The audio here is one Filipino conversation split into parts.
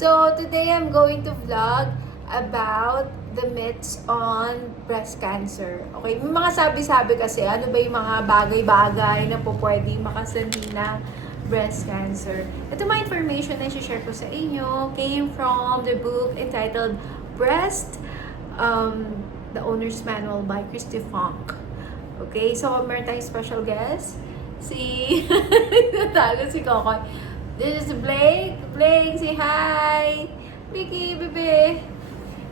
So, today I'm going to vlog about the myths on breast cancer. Okay, may mga sabi-sabi kasi, ano ba yung mga bagay-bagay na po pwedeng makasanhi ng breast cancer. Ito mga information na i-share ko sa inyo came from the book entitled Breast, The Owner's Manual by Christy Funk. Okay, so meron tayong special guest. Natago si Kokoy. This is Blake. Blake, say hi. Blakey, bebe.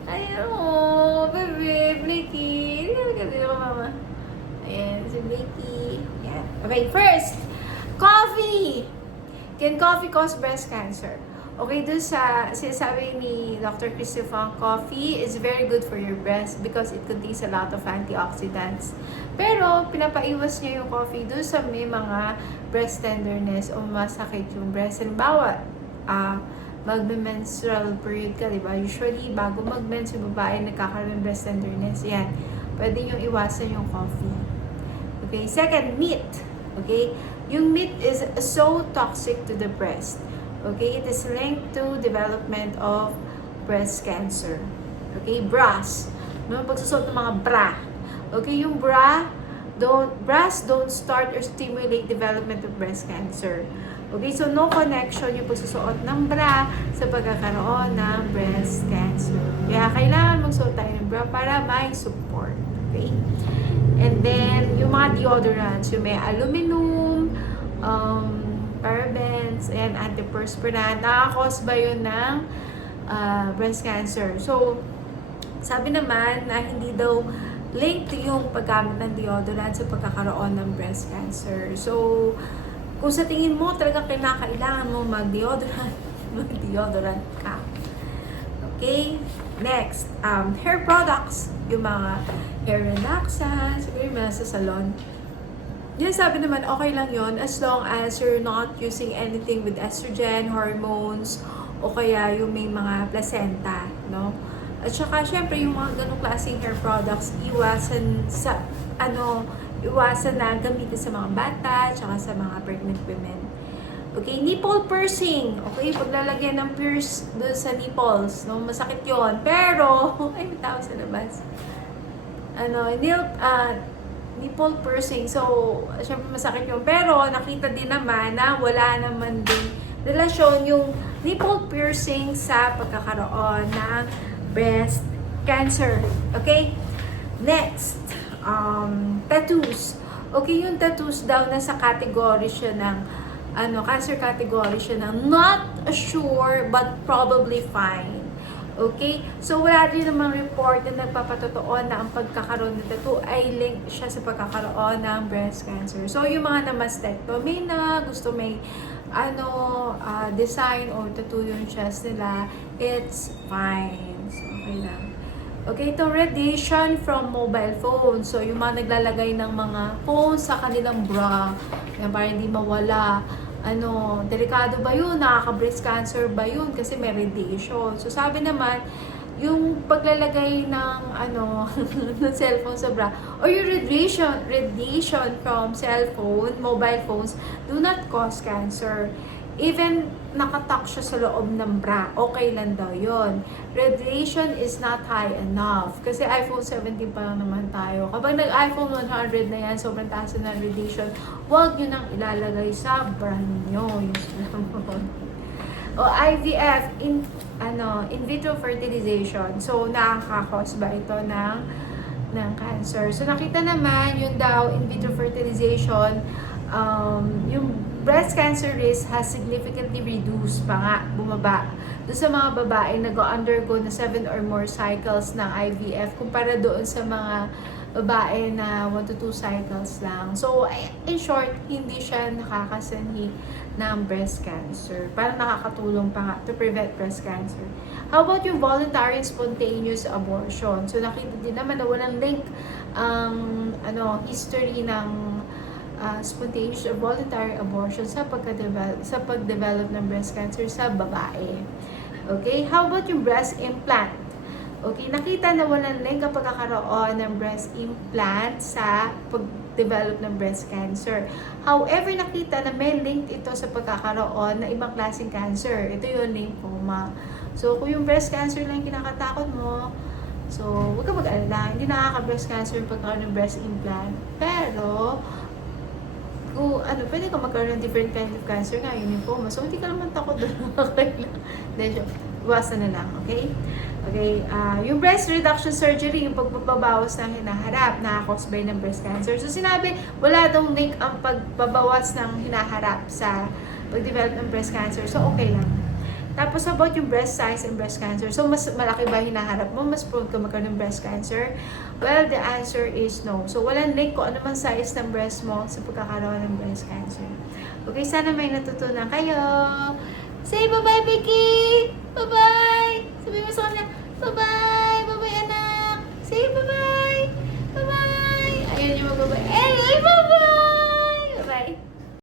Ayan, oh, bebe, Blakey. Dito ko, mama. Ayan, si Blakey. Ayan. Okay, first, coffee. Can coffee cause breast cancer? Okay, dun sa sinasabi ni Dr. Christy Funk, coffee is very good for your breast because it contains a lot of antioxidants. Pero, pinapaiwas niya yung coffee dun sa may mga breast tenderness o masakit yung breast. Halimbawa, magme-menstrual period ka, diba? Usually, bago mag-mens yung babae, nagkakaroon ng breast tenderness. Yan. Pwede nyo iwasan yung coffee. Okay, second, meat. Okay, yung meat is so toxic to the breast. Okay, it is linked to development of breast cancer. Okay, bras. No, pagsusot ng mga bra. Okay, yung bras don't start or stimulate development of breast cancer. Okay, so no connection yung pagsusuot ng bra sa pagkakaroon ng breast cancer. Kaya kailangan magsuot tayo ng bra para may support. Okay? And then, yung mga deodorants, yung may aluminum, parabens, and antiperspirant, nakakos ba yun ng breast cancer? So, sabi naman na hindi daw linked yung paggamit ng deodorant sa pagkakaroon ng breast cancer. So, kung sa tingin mo talaga kailangan mo mag-deodorant, mag-deodorant ka. Okay? Next, hair products. Yung mga hair relaxants, siguro yung mga sa salon. Yan, sabi naman, okay lang yon as long as you're not using anything with estrogen, hormones, o kaya yung may mga placenta, no? At saka, syempre, yung mga ganong klaseng hair products, iwasan na gamitin sa mga bata, tsaka sa mga pregnant women. Okay, nipple piercing. Okay, paglalagyan ng pierce doon sa nipples, no? Masakit yon. Pero, ay, may tao sa labas. Nipple piercing. So, syempre masakit yun. Pero, nakita din naman na wala naman din relasyon yung nipple piercing sa pagkakaroon ng breast cancer. Okay? Next, tattoos. Okay, yung tattoos daw nasa category siya ng cancer category siya ng not sure but probably fine. Okay? So, wala rin namang report na nagpapatotoo na ang pagkakaroon ng tattoo ay link siya sa pagkakaroon ng breast cancer. So, yung mga na-mastectomy na, gusto may design or tattoo yung chest nila, it's fine. So, okay lang. Okay, ito radiation from mobile phone. So, yung mga naglalagay ng mga phone sa kanilang bra, yan, para hindi mawala. Delikado ba yun? Nakaka-breast cancer ba yun? Kasi may radiation. So, sabi naman, yung paglalagay ng ng cellphone sa bra or yung radiation from cellphone, mobile phones do not cause cancer. Even nakatak siya sa loob ng bra, okay lang daw yun. Radiation is not high enough. Kasi iPhone 17 pa lang naman tayo. Kapag nag-iPhone 100 na yan, sobrang taas na radiation, huwag nyo nang ilalagay sa bra nyo. O IVF, in vitro fertilization. So, nakaka-cause ba ito ng cancer? So, nakita naman, yun daw, in vitro fertilization, yung breast cancer risk has significantly reduced pa nga, bumaba. Doon sa mga babae nag-undergo na 7 or more cycles ng IVF kumpara doon sa mga babae na 1 to 2 cycles lang. So, in short, hindi siya nakakasanhi ng breast cancer. Parang nakakatulong pa nga to prevent breast cancer. How about yung voluntary and spontaneous abortion? So, nakita din naman na walang link ang history ng spontaneous or voluntary abortion sa pagdevelop ng breast cancer sa babae. Okay? How about yung breast implant? Okay, nakita na walang link ang pagkakaroon ng breast implant sa pag-develop ng breast cancer. However, nakita na may link ito sa pagkakaroon ng ibang klaseng cancer. Ito yung lymphoma. So, kung yung breast cancer lang yung kinakatakot mo, so, huwag ka mag-alala. Hindi nakaka-breast cancer yung pagkakaroon ng breast implant. Pero, kung pwede ka magkaroon ng different kind of cancer nga, yung lymphoma. So, hindi ka naman takot doon. Okay lang. Then, iwasan na lang, okay? Okay, yung breast reduction surgery, yung pagpapabawas ng hinaharap, nakakos by ng breast cancer. So, sinabi, wala daw link ang pagbabawas ng hinaharap sa pag-develop ng breast cancer. So, okay lang. Tapos, about yung breast size and breast cancer. So, mas malaki ba hinaharap mo? Mas prone ka magkaroon ng breast cancer? Well, the answer is no. So, walang link kung ano man size ng breast mo sa pagkakaroon ng breast cancer. Okay, sana may natutunan kayo. Say bye-bye, Vicky! Bye-bye! Sabi mo sa kanya, bye-bye! Bye-bye, anak! Say bye-bye! Bye-bye! Ayan yung mag-bye. Hey, bye-bye! Bye-bye!